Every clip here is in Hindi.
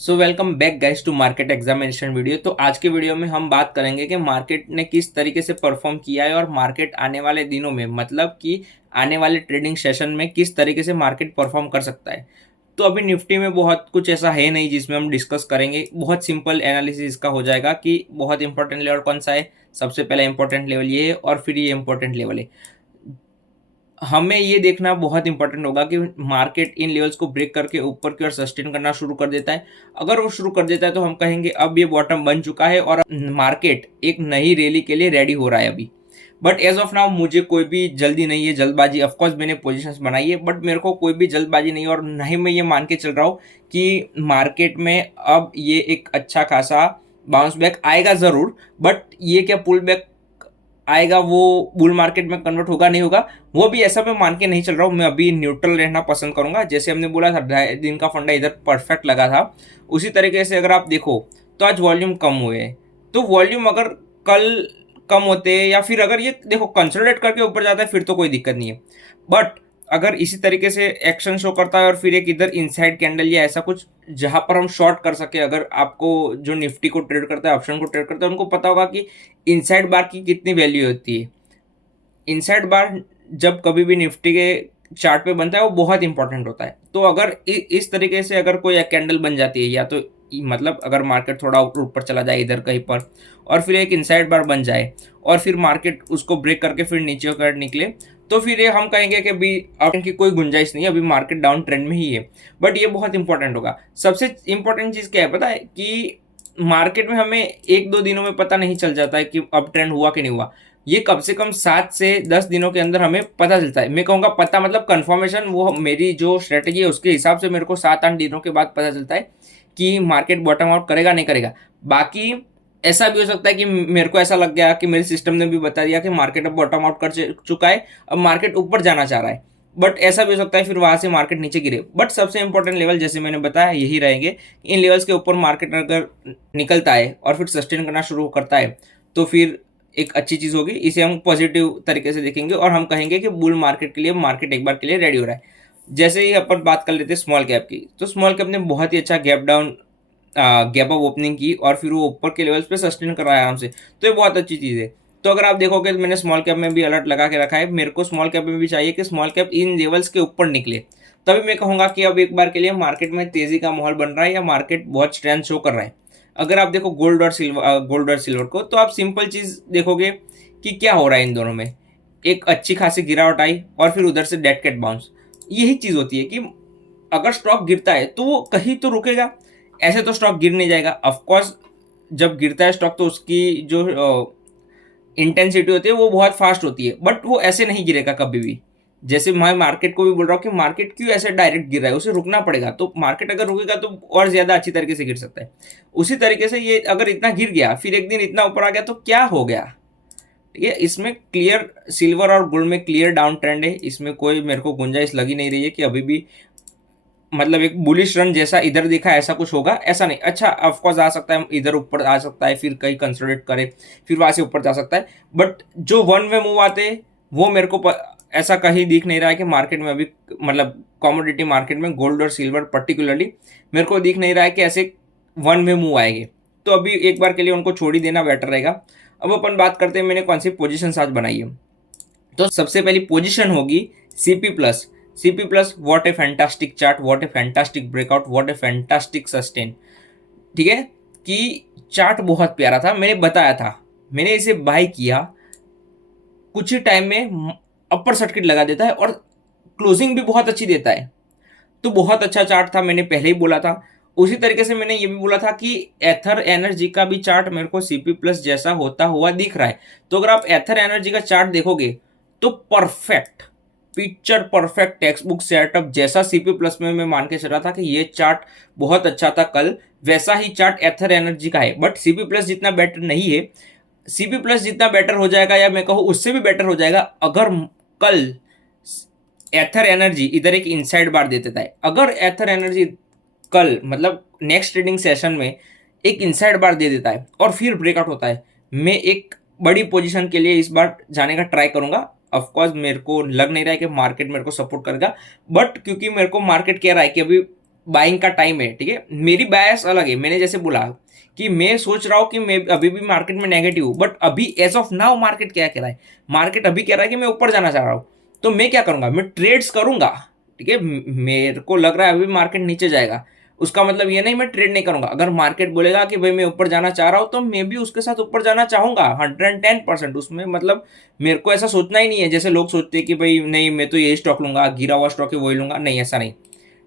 So welcome back guys to market examination video. तो आज के वीडियो में हम बात करेंगे कि मार्केट ने किस तरीके से परफॉर्म किया है और मार्केट आने वाले दिनों में मतलब कि आने वाले ट्रेडिंग सेशन में किस तरीके से मार्केट परफॉर्म कर सकता है। तो अभी निफ्टी में बहुत कुछ ऐसा है नहीं जिसमें हम डिस्कस करेंगे, बहुत सिंपल एनालिसिस इसका हो जाएगा कि बहुत इंपॉर्टेंट लेवल कौन सा है, सबसे पहला इंपॉर्टेंट लेवल ये है और फिर ये इंपॉर्टेंट लेवल है। हमें ये देखना बहुत इंपॉर्टेंट होगा कि मार्केट इन लेवल्स को ब्रेक करके ऊपर की ओर सस्टेन करना शुरू कर देता है। अगर वो शुरू कर देता है तो हम कहेंगे अब ये बॉटम बन चुका है और मार्केट एक नई रैली के लिए रेडी हो रहा है अभी। बट एज ऑफ नाउ मुझे कोई भी जल्दी नहीं है, जल्दबाजी ऑफकोर्स मैंने पोजीशंस बनाई है बट मेरे को कोई भी जल्दबाजी नहीं है और ना ही मैं ये मान के चल रहा हूँ कि मार्केट में अब ये एक अच्छा खासा बाउंस बैक आएगा ज़रूर। बट ये क्या पुल बैक आएगा वो बुल मार्केट में कन्वर्ट होगा नहीं होगा वो भी ऐसा मैं मान के नहीं चल रहा हूँ। मैं अभी न्यूट्रल रहना पसंद करूंगा। जैसे हमने बोला था 2.5 दिन का फंडा इधर परफेक्ट लगा था, उसी तरीके से अगर आप देखो तो आज वॉल्यूम कम हुए हैं। तो वॉल्यूम अगर कल कम होते या फिर अगर ये देखो कंसोलिडेट करके ऊपर जाता है फिर तो कोई दिक्कत नहीं है। बट अगर इसी तरीके से एक्शन शो करता है और फिर एक इधर इनसाइड कैंडल या ऐसा कुछ जहां पर हम शॉर्ट कर सके, अगर आपको जो निफ्टी को ट्रेड करता है ऑप्शन को ट्रेड करता है उनको पता होगा कि इनसाइड बार की कितनी वैल्यू होती है। इनसाइड बार जब कभी भी निफ्टी के चार्ट पे बनता है वो बहुत इंपॉर्टेंट होता है। तो अगर इस तरीके से अगर कोई कैंडल बन जाती है या तो मतलब अगर मार्केट थोड़ा ऊपर चला जाए इधर कहीं पर और फिर एक इनसाइड बार बन जाए और फिर मार्केट उसको ब्रेक करके फिर नीचे कर निकले तो फिर ये हम कहेंगे कि अभी अप की कोई गुंजाइश नहीं है, अभी मार्केट डाउन ट्रेंड में ही है। बट ये बहुत इंपॉर्टेंट होगा। सबसे इंपॉर्टेंट चीज़ क्या है पता है कि मार्केट में हमें 1-2 दिनों में पता नहीं चल जाता है कि अप ट्रेंड हुआ कि नहीं हुआ। ये कम से कम 7 से 10 दिनों के अंदर हमें पता चलता है। मैं कहूँगा पता मतलब कन्फर्मेशन, वो मेरी जो स्ट्रेटेजी है उसके हिसाब से मेरे को 7-8 दिनों के बाद पता चलता है कि मार्केट बॉटम आउट करेगा नहीं करेगा। बाकी ऐसा भी हो सकता है कि मेरे को ऐसा लग गया कि मेरे सिस्टम ने भी बता दिया कि मार्केट अब बॉटम आउट कर चुका है, अब मार्केट ऊपर जाना चाह रहा है। बट ऐसा भी हो सकता है फिर वहां से मार्केट नीचे गिरे। बट सबसे इंपॉर्टेंट लेवल जैसे मैंने बताया यही रहेंगे। इन लेवल्स के ऊपर मार्केट अगर निकलता है और फिर सस्टेन करना शुरू करता है तो फिर एक अच्छी चीज़ होगी। इसे हम पॉजिटिव तरीके से देखेंगे और हम कहेंगे कि बुल मार्केट के लिए मार्केट एक बार के लिए रेडी हो रहा है। जैसे ही अपन बात कर लेते हैं स्मॉल कैप की, तो स्मॉल कैप ने बहुत ही अच्छा gap down gap up opening की और फिर वो ऊपर के लेवल्स पे सस्टेन कर रहा है आराम से। तो ये बहुत अच्छी चीज़ है। तो अगर आप देखोगे तो मैंने स्मॉल कैप में भी अलर्ट लगा के रखा है। मेरे को स्मॉल कैप में भी चाहिए कि स्मॉल कैप इन लेवल्स के ऊपर निकले, तभी मैं कहूँगा कि अब एक बार के लिए मार्केट में तेजी का माहौल बन रहा है या मार्केट बहुत स्ट्रेंथ शो कर रहा है। अगर आप देखो गोल्ड और सिल्वर को, तो आप सिंपल चीज़ देखोगे कि क्या हो रहा है इन दोनों में। एक अच्छी खासी गिरावट आई और फिर उधर से डेड कैट बाउंस। यही चीज़ होती है कि अगर स्टॉक गिरता है तो वो कहीं तो रुकेगा, ऐसे तो स्टॉक गिर नहीं जाएगा। ऑफकोर्स जब गिरता है स्टॉक तो उसकी जो इंटेंसिटी होती है वो बहुत फास्ट होती है, बट वो ऐसे नहीं गिरेगा कभी भी। जैसे मैं मार्केट को भी बोल रहा हूँ कि मार्केट क्यों ऐसे डायरेक्ट गिर रहा है, उसे रुकना पड़ेगा। तो मार्केट अगर रुकेगा तो और ज़्यादा अच्छी तरीके से गिर सकता है। उसी तरीके से ये अगर इतना गिर गया फिर एक दिन इतना ऊपर आ गया तो क्या हो गया। ठीक है, इसमें क्लियर सिल्वर और गोल्ड में क्लियर डाउन ट्रेंड है। इसमें कोई मेरे को गुंजाइश लगी नहीं रही है कि अभी भी मतलब एक बुलिश रन जैसा इधर दिखा ऐसा कुछ होगा, ऐसा नहीं। अच्छा ऑफकोर्स आ सकता है, इधर ऊपर आ सकता है, फिर कहीं कंसोलिडेट करे फिर वहां से ऊपर जा सकता है। बट जो वन वे मूव आते हैं वो मेरे को ऐसा कहीं दिख नहीं रहा है कि मार्केट में अभी मतलब कॉमोडिटी मार्केट में गोल्ड और सिल्वर पर्टिकुलरली मेरे को दिख नहीं रहा है कि ऐसे वन वे मूव आएंगे। तो अभी एक बार के लिए उनको छोड़ ही देना बेटर रहेगा। अब अपन बात करते हैं मैंने कौन सी पोजिशन आज बनाई है। तो सबसे पहली पोजीशन होगी CP+। CP+, what A fantastic chart, what A fantastic breakout, what A fantastic sustain. ठीक है कि चार्ट बहुत प्यारा था, मैंने बताया था। मैंने इसे बाय किया, कुछ ही टाइम में अपर सर्किट लगा देता है और क्लोजिंग भी बहुत अच्छी देता है। तो बहुत अच्छा चार्ट था, मैंने पहले ही बोला था। उसी तरीके से मैंने ये भी बोला था कि एथर एनर्जी का भी चार्ट मेरे को CP+ जैसा होता हुआ दिख रहा है। तो अगर आप एथर एनर्जी का चार्ट देखोगे तो perfect picture perfect text book setup जैसा CP+ में मैं मान के चल रहा था कि ये चार्ट बहुत अच्छा था कल, वैसा ही चार्ट एथर एनर्जी का है। बट CP+ जितना बेटर नहीं है। CP+ जितना बेटर हो जाएगा या मैं कहूँ उससे भी बेटर हो जाएगा अगर कल एथर एनर्जी इधर एक इनसाइड बार दे देता है। अगर एथर एनर्जी कल मतलब नेक्स्ट ट्रेडिंग सेशन में एक इनसाइड बार दे देता है और फिर ब्रेकआउट होता है, मैं एक बड़ी पोजीशन के लिए इस बार जाने का ट्राई करूंगा। ऑफकोर्स मेरे को लग नहीं रहा है कि मार्केट मेरे को सपोर्ट करेगा, बट क्योंकि मेरे को मार्केट कह रहा है कि अभी बाइंग का टाइम है, ठीक है। मेरी बायस अलग है, मैंने जैसे बोला कि मैं सोच रहा हूँ कि मैं अभी भी मार्केट में नेगेटिव हूँ, बट अभी एज ऑफ नाउ मार्केट क्या कह रहा है, मार्केट अभी कह रहा है कि मैं ऊपर जाना चाह रहा हूँ। तो मैं क्या करूंगा, मैं ट्रेड्स करूंगा, ठीक है। मेरे को लग रहा है अभी मार्केट नीचे जाएगा, उसका मतलब ये नहीं मैं ट्रेड नहीं करूंगा। अगर मार्केट बोलेगा कि भाई मैं ऊपर जाना चाह रहा हूं, तो मैं भी उसके साथ ऊपर जाना चाहूंगा 110%। उसमें मतलब मेरे को ऐसा सोचना ही नहीं है जैसे लोग सोचते हैं कि भाई नहीं मैं तो यही स्टॉक लूंगा, गिरा हुआ स्टॉक है वही लूंगा, नहीं ऐसा नहीं,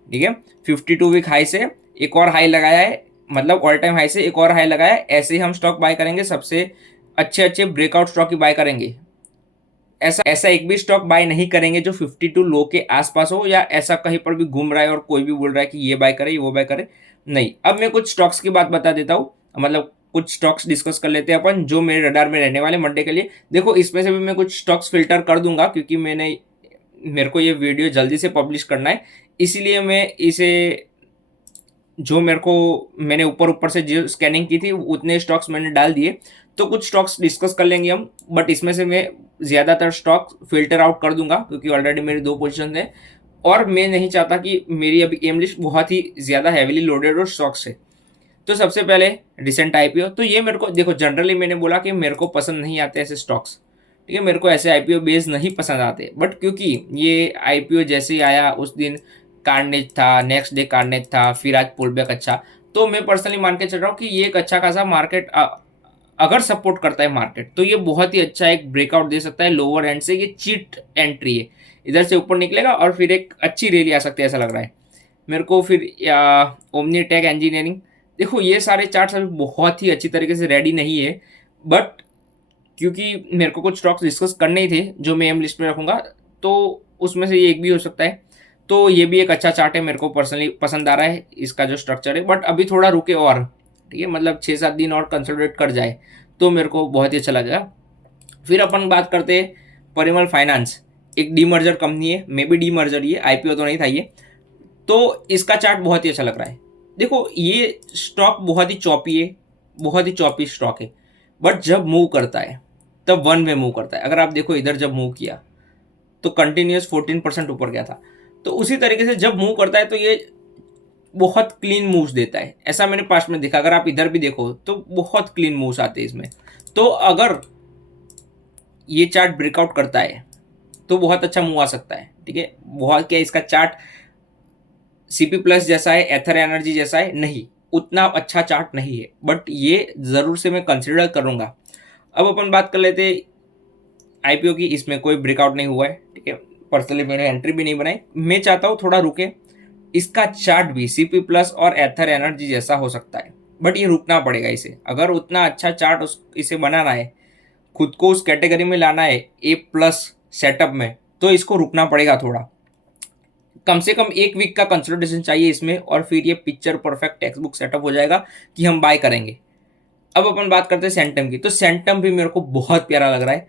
ठीक है। 52 वीक हाई से एक और हाई लगाया है, मतलब ऑल टाइम हाई से एक और हाई लगाया है, ऐसे ही हम स्टॉक बाय करेंगे, सबसे अच्छे अच्छे ब्रेकआउट स्टॉक ही बाय करेंगे। ऐसा ऐसा एक भी स्टॉक बाय नहीं करेंगे जो 52 लो के आसपास हो, या ऐसा कहीं पर भी घूम रहा है और कोई भी बोल रहा है कि ये बाय करे ये वो बाय करे, नहीं। अब मैं कुछ स्टॉक्स की बात बता देता हूँ, मतलब कुछ स्टॉक्स डिस्कस कर लेते हैं अपन जो मेरे रडार में रहने वाले मंडे के लिए। देखो इसमें से भी मैं कुछ स्टॉक्स फिल्टर कर दूंगा, क्योंकि मेरे को ये वीडियो जल्दी से पब्लिश करना है, इसीलिए मैं इसे जो मैंने ऊपर ऊपर से जो स्कैनिंग की थी उतने स्टॉक्स मैंने डाल दिए। तो कुछ स्टॉक्स डिस्कस कर लेंगे हम, बट इसमें से मैं ज़्यादातर स्टॉक फिल्टर आउट कर दूंगा, क्योंकि ऑलरेडी मेरी 2 पोजीशन है और मैं नहीं चाहता कि मेरी अभी एम लिस्ट बहुत ही ज़्यादा हैवीली लोडेड और स्टॉक्स है। तो सबसे पहले रिसेंट आईपीओ, तो ये मेरे को देखो, जनरली मैंने बोला कि मेरे को पसंद नहीं आते ऐसे स्टॉक्स, ठीक है। मेरे को ऐसे आईपीओ बेस नहीं पसंद आते, बट क्योंकि ये आईपीओ जैसे ही आया उस दिन कार्नेज था, नेक्स्ट डे कार्नेज था, फिर आज पुल बैक अच्छा, तो मैं पर्सनली मान के चल रहा हूँ कि ये एक अच्छा खासा मार्केट अगर सपोर्ट करता है मार्केट, तो ये बहुत ही अच्छा एक ब्रेकआउट दे सकता है लोअर एंड से। ये चीट एंट्री है, इधर से ऊपर निकलेगा और फिर एक अच्छी रैली आ सकती है ऐसा लग रहा है मेरे को। फिर ओमनी टेक इंजीनियरिंग, देखो ये सारे चार्ट्स अभी बहुत ही अच्छी तरीके से रेडी नहीं है, बट क्योंकि मेरे को कुछ स्टॉक्स डिस्कस करने ही थे जो मैं एम लिस्ट में रखूंगा, तो उसमें से ये एक भी हो सकता है। तो ये भी एक अच्छा चार्ट है, मेरे को पर्सनली पसंद आ रहा है इसका जो स्ट्रक्चर है, बट अभी थोड़ा रुके और, ठीक है, मतलब 6-7 दिन और कंसोलिडेट कर जाए तो मेरे को बहुत ही अच्छा लगेगा। फिर अपन बात करते हैं परिमल फाइनेंस, एक डीमर्जर कंपनी है, मे बी डीमर्जर, ये आईपीओ तो नहीं था ये। तो इसका चार्ट बहुत ही अच्छा लग रहा है। देखो ये स्टॉक बहुत ही चौपी है, बहुत ही चौपी स्टॉक है, बट जब मूव करता है तब वन वे मूव करता है। अगर आप देखो इधर जब मूव किया तो कंटिन्यूस 14% ऊपर गया था, तो उसी तरीके से जब मूव करता है तो ये बहुत क्लीन मूव्स देता है, ऐसा मैंने पास्ट में देखा। अगर आप इधर भी देखो तो बहुत क्लीन मूव्स आते हैं इसमें। तो अगर ये चार्ट ब्रेकआउट करता है तो बहुत अच्छा मूव आ सकता है, ठीक है। बहुत क्या इसका चार्ट सीपी प्लस जैसा है, एथर एनर्जी जैसा है नहीं, उतना अच्छा चार्ट नहीं है, बट ये जरूर से मैं कंसिडर करूंगा। अब अपन बात कर लेते आईपीओ की, इसमें कोई ब्रेकआउट नहीं हुआ है, ठीक है। पर्सनली मैंने एंट्री भी नहीं बनाई, मैं चाहता हूँ थोड़ा रुके, इसका चार्ट भी सीपी प्लस और एथर एनर्जी जैसा हो सकता है, बट ये रुकना पड़ेगा इसे। अगर उतना अच्छा चार्ट इसे बनाना है, खुद को उस कैटेगरी में लाना है ए प्लस सेटअप में, तो इसको रुकना पड़ेगा थोड़ा, कम से कम 1 वीक का कंसोलिडेशन चाहिए इसमें, और फिर ये picture perfect text book setup हो जाएगा कि हम बाय करेंगे। अब अपन बात करते हैं सेंटम की, तो सेंटम भी मेरे को बहुत प्यारा लग रहा है।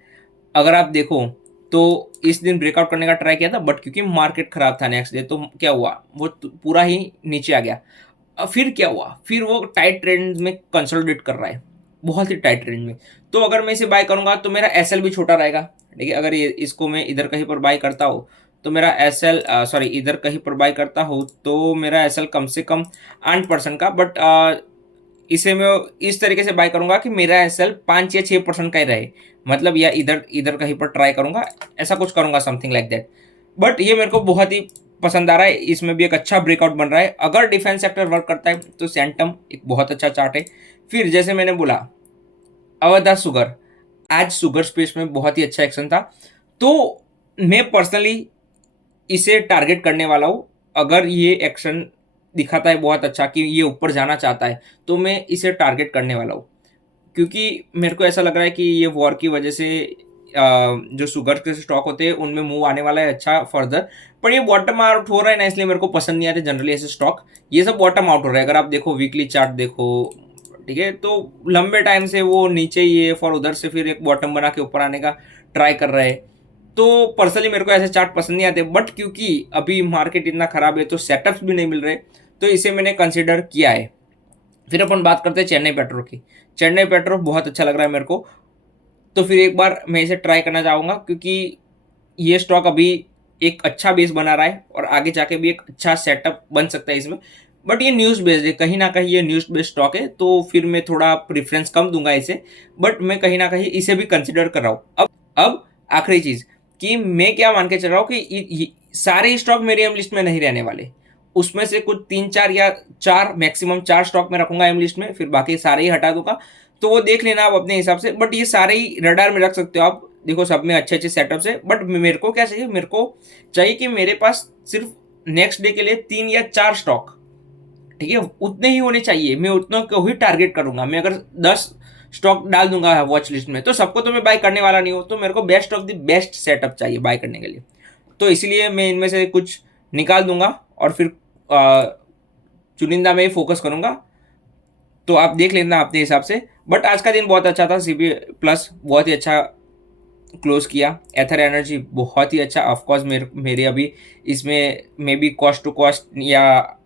अगर आप देखो तो इस दिन ब्रेकआउट करने का ट्राई किया था, बट क्योंकि मार्केट खराब था नेक्स्ट डे, तो क्या हुआ, वो पूरा ही नीचे आ गया। फिर क्या हुआ, फिर वो टाइट ट्रेंड में कंसोलिडेट कर रहा है, बहुत ही टाइट ट्रेंड में। तो अगर मैं इसे बाय करूंगा तो मेरा एसएल भी छोटा रहेगा, ठीक है। अगर इसको मैं इधर कहीं पर बाय करता हूँ तो मेरा एसएल सॉरी इधर कहीं पर बाय करता हूँ तो मेरा एसएल कम से कम 8% का, बट इसे मैं इस तरीके से बाय करूंगा कि मेरा एसएल 5 या 6% का ही रहे, मतलब या इधर इधर कहीं पर ट्राई करूंगा, ऐसा कुछ करूंगा, समथिंग लाइक दैट। बट ये मेरे को बहुत ही पसंद आ रहा है, इसमें भी एक अच्छा ब्रेकआउट बन रहा है। अगर डिफेंस सेक्टर वर्क करता है तो सेंटम एक बहुत अच्छा चार्ट है। फिर जैसे मैंने बोला अवधा सुगर, आज सुगर स्पेस में बहुत ही अच्छा एक्शन था, तो मैं पर्सनली इसे टारगेट करने वाला हूँ। अगर ये एक्शन दिखाता है बहुत अच्छा कि ये ऊपर जाना चाहता है, तो मैं इसे टारगेट करने वाला हूँ, क्योंकि मेरे को ऐसा लग रहा है कि ये वॉर की वजह से जो शुगर के स्टॉक होते हैं उनमें मूव आने वाला है अच्छा फर्दर, पर ये बॉटम आउट हो रहा है ना, इसलिए मेरे को पसंद नहीं आते जनरली ऐसे स्टॉक। ये सब बॉटम आउट हो रहा है, अगर आप देखो वीकली चार्ट देखो, ठीक है, तो लंबे टाइम से वो नीचे ही है, फॉर उधर से फिर एक बॉटम बना के ऊपर आने का ट्राई कर रहे हैं। तो पर्सनली मेरे को ऐसे चार्ट पसंद नहीं आते, बट क्योंकि अभी मार्केट इतना खराब है तो सेटअप्स भी नहीं मिल रहे, तो इसे मैंने कंसिडर किया है। फिर अपन बात करते हैं चेन्नई पेट्रो की। चेन्नई पेट्रो बहुत अच्छा लग रहा है मेरे को, तो फिर एक बार मैं इसे ट्राई करना चाहूँगा, क्योंकि ये स्टॉक अभी एक अच्छा बेस बना रहा है और आगे जाके भी एक अच्छा सेटअप बन सकता है इसमें। बट ये न्यूज़ बेस्ड है, कहीं ना कहीं ये न्यूज़ बेस्ड स्टॉक है, तो फिर मैं थोड़ा प्रेफरेंस कम दूंगा इसे, बट मैं कहीं ना कहीं इसे भी कंसिडर कर रहा हूँ। अब आखिरी चीज़ कि मैं क्या मान के चल रहा हूँ कि सारे स्टॉक मेरे एम लिस्ट में नहीं रहने वाले, उसमें से कुछ 3-4 या 4 मैक्सिमम 4 स्टॉक में रखूंगा एम लिस्ट में, फिर बाकी सारे ही हटा दूंगा। तो वो देख लेना आप अपने हिसाब से, बट ये सारे ही रडार में रख सकते हो आप। देखो सब में अच्छे अच्छे सेटअप्स है, बट मेरे को क्या चाहिए, मेरे को चाहिए कि मेरे पास सिर्फ नेक्स्ट डे के लिए 3 या 4 स्टॉक, ठीक है, उतने ही होने चाहिए। मैं उतनों को ही टारगेट करूंगा। मैं अगर 10 स्टॉक डाल दूंगा वॉच लिस्ट में तो सबको तो मैं बाय करने वाला नहीं हूँ, तो मेरे को best of the best setup चाहिए बाय करने के लिए। तो इसलिए मैं इनमें से कुछ निकाल दूंगा और फिर चुनिंदा में ही फोकस करूंगा। तो आप देख लेना अपने हिसाब से। बट आज का दिन बहुत अच्छा था, सीबी प्लस बहुत ही अच्छा क्लोज किया, एथर एनर्जी बहुत ही अच्छा। ऑफकोर्स मेरे अभी इसमें maybe cost to cost या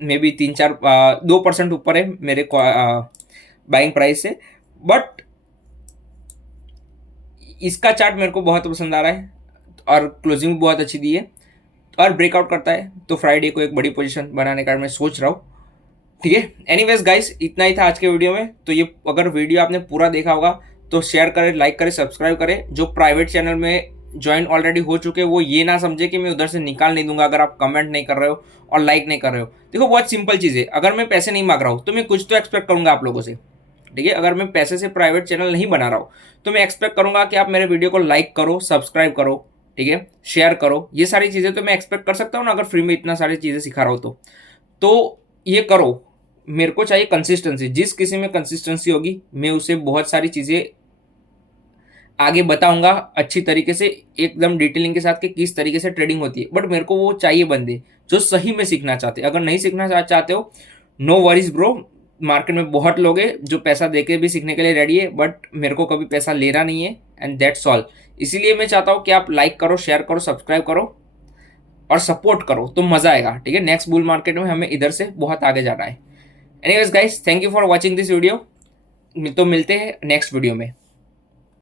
मे बी 2% ऊपर है मेरे बाइंग प्राइस से, बट इसका चार्ट मेरे को बहुत पसंद आ रहा है और क्लोजिंग भी बहुत अच्छी दी है और ब्रेकआउट करता है, तो फ्राइडे को एक बड़ी पोजीशन बनाने का मैं सोच रहा हूँ, ठीक है। एनीवेज गाइस, इतना ही था आज के वीडियो में। तो ये अगर वीडियो आपने पूरा देखा होगा तो शेयर करें, लाइक करें, सब्सक्राइब करें। जो प्राइवेट चैनल में ज्वाइन ऑलरेडी हो चुके वो ये ना समझे कि मैं उधर से निकाल नहीं दूंगा अगर आप कमेंट नहीं कर रहे हो और लाइक नहीं कर रहे हो। देखो बहुत सिंपल चीज़ है, अगर मैं पैसे नहीं मांग रहा हूँ तो मैं कुछ तो एक्सपेक्ट करूंगा आप लोगों से, ठीक है। अगर मैं पैसे से प्राइवेट चैनल नहीं बना रहा हूँ तो मैं एक्सपेक्ट करूंगा कि आप मेरे वीडियो को लाइक करो, सब्सक्राइब करो, ठीक है, शेयर करो। ये सारी चीज़ें तो मैं एक्सपेक्ट कर सकता हूँ ना, अगर फ्री में इतना सारी चीज़ें सिखा रहा हूँ तो ये करो। मेरे को चाहिए कंसिस्टेंसी, जिस किसी में कंसिस्टेंसी होगी मैं उसे बहुत सारी चीज़ें आगे बताऊंगा अच्छी तरीके से, एकदम डिटेलिंग के साथ कि किस तरीके से ट्रेडिंग होती है। बट मेरे को वो चाहिए बंदे जो सही में सीखना चाहते हैं। अगर नहीं सीखना चाहते हो, नो वरीज ब्रो, मार्केट में बहुत लोग हैं जो पैसा देके भी सीखने के लिए रेडी है, बट मेरे को कभी पैसा लेना नहीं है, एंड दैट्स ऑल। इसीलिए मैं चाहता हूँ कि आप लाइक करो, शेयर करो, सब्सक्राइब करो और सपोर्ट करो, तो मजा आएगा, ठीक है। नेक्स्ट बुल मार्केट में हमें इधर से बहुत आगे जाना है। Anyways guys, thank you for watching this video. तो मिलते हैं नेक्स्ट वीडियो में।